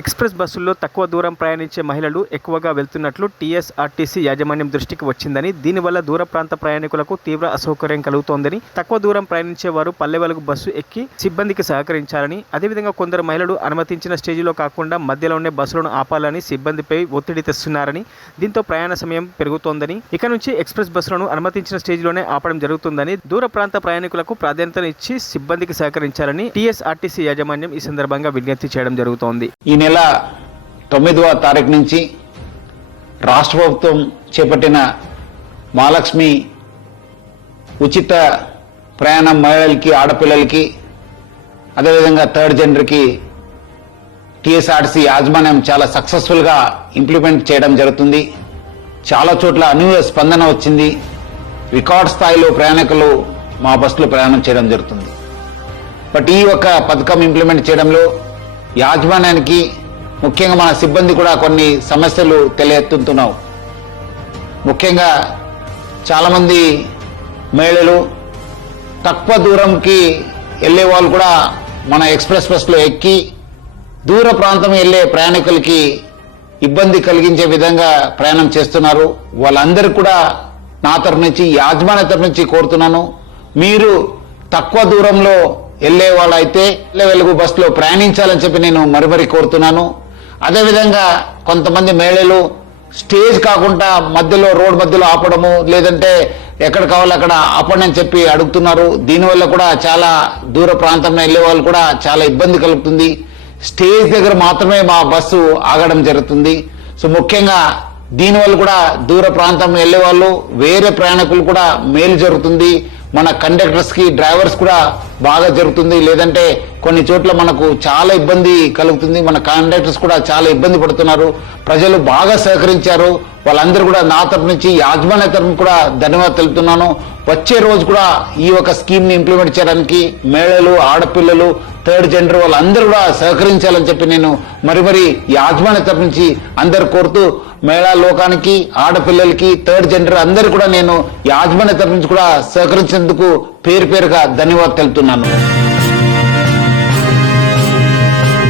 Express బస్సుల్లో తక్కువ దూరం ప్రయాణించే మహిళలు ఎక్కువగా వెళ్తున్నట్లు టీఎస్ఆర్టీసీ యాజమాన్యం దృష్టికి వచ్చిందని, దీనివల్ల దూర ప్రాంత ప్రయాణికులకు తీవ్ర అసౌకర్యం కలుగుతోందని, తక్కువ దూరం ప్రయాణించే వారు పల్లె వెలుగు బస్సు ఎక్కి సిబ్బందికి సహకరించాలని, అదేవిధంగా కొందరు మహిళలు అనుమతించిన స్టేజిలో కాకుండా మధ్యలోనే బస్సులను ఆపాలని సిబ్బందిపై ఒత్తిడి తెస్తున్నారని, దీంతో ప్రయాణ సమయం పెరుగుతోందని, ఇక నుంచి ఎక్స్ప్రెస్ బస్సులను అనుమతించిన స్టేజిలోనే ఆపడం జరుగుతుందని, దూర ప్రాంత ప్రయాణికులకు ప్రాధాన్యతనిచ్చి సిబ్బందికి సహకరించాలని టీఎస్ఆర్టీసీ యాజమాన్యం ఈ సందర్భంగా విజ్ఞప్తి చేయడం జరుగుతోంది. ఈ నెల 9వ తారీఖు నుంచి రాష్ట్ర ప్రభుత్వం చేపట్టిన మహాలక్ష్మి ఉచిత ప్రయాణం మహిళలకి, ఆడపిల్లలకి, అదేవిధంగా థర్డ్ జెండర్కి టీఎస్ఆర్టీసీ యాజమాన్యం చాలా సక్సెస్ఫుల్గా ఇంప్లిమెంట్ చేయడం జరుగుతుంది. చాలా చోట్ల అనూహ్య స్పందన వచ్చింది. రికార్డ్ స్థాయిలో ప్రయాణికులు మా బస్సులో ప్రయాణం చేయడం జరుగుతుంది. బట్ ఈ ఒక పథకం ఇంప్లిమెంట్ చేయడంలో యాజమాన్యానికి, ముఖ్యంగా మన సిబ్బంది కూడా కొన్ని సమస్యలు తెలియెత్తుతున్నావు. ముఖ్యంగా చాలామంది మహిళలు తక్కువ దూరంకి వెళ్ళే వాళ్ళు కూడా మన ఎక్స్ప్రెస్ బస్సులో ఎక్కి దూర ప్రాంతం వెళ్ళే ప్రయాణికులకి ఇబ్బంది కలిగించే విధంగా ప్రయాణం చేస్తున్నారు. వాళ్ళందరూ కూడా నా తరఫు నుంచి, యాజమాన్య తరఫు నుంచి కోరుతున్నాను, మీరు తక్కువ దూరంలో వెళ్లే వాళ్ళైతే వెలుగు బస్సులో ప్రయాణించాలని చెప్పి నేను మరీ కోరుతున్నాను. అదేవిధంగా కొంతమంది మహిళలు స్టేజ్ కాకుండా మధ్యలో, రోడ్ మధ్యలో ఆపడము, లేదంటే ఎక్కడ కావాలో అక్కడ ఆపండి అని చెప్పి అడుగుతున్నారు. దీనివల్ల కూడా చాలా దూర ప్రాంతంలో వెళ్లే వాళ్ళు కూడా చాలా ఇబ్బంది కలుగుతుంది. స్టేజ్ దగ్గర మాత్రమే మా బస్సు ఆగడం జరుగుతుంది. సో ముఖ్యంగా దీనివల్ల కూడా దూర ప్రాంతం వెళ్లే వాళ్ళు, వేరే ప్రయాణికులు కూడా మేలు జరుగుతుంది. మన కండక్టర్స్ కి, డ్రైవర్స్ కూడా బాగా జరుగుతుంది. లేదంటే కొన్ని చోట్ల మనకు చాలా ఇబ్బంది కలుగుతుంది. మన కండక్టర్స్ కూడా చాలా ఇబ్బంది పడుతున్నారు. ప్రజలు బాగా సహకరించారు. వాళ్ళందరూ కూడా నా తరఫు నుంచి, యాజమాన్య తరఫు కూడా ధన్యవాదాలు తెలుపుతున్నాను. వచ్చే రోజు కూడా ఈ ఒక స్కీమ్ ని ఇంప్లిమెంట్ చేయడానికి మహిళలు, ఆడపిల్లలు, థర్డ్ జెండర్ వాళ్ళందరూ కూడా సహకరించాలని చెప్పి నేను మరీ యాజమాన్య తరఫు నుంచి అందరు కోరుతూ, మహిళా లోకానికి, ఆడపిల్లలకి, థర్డ్ జెండర్ అందరూ కూడా నేను యాజమాన్య తరఫు నుంచి కూడా సహకరించేందుకు పేరుగా ధన్యవాదాలు తెలుపుతున్నాను.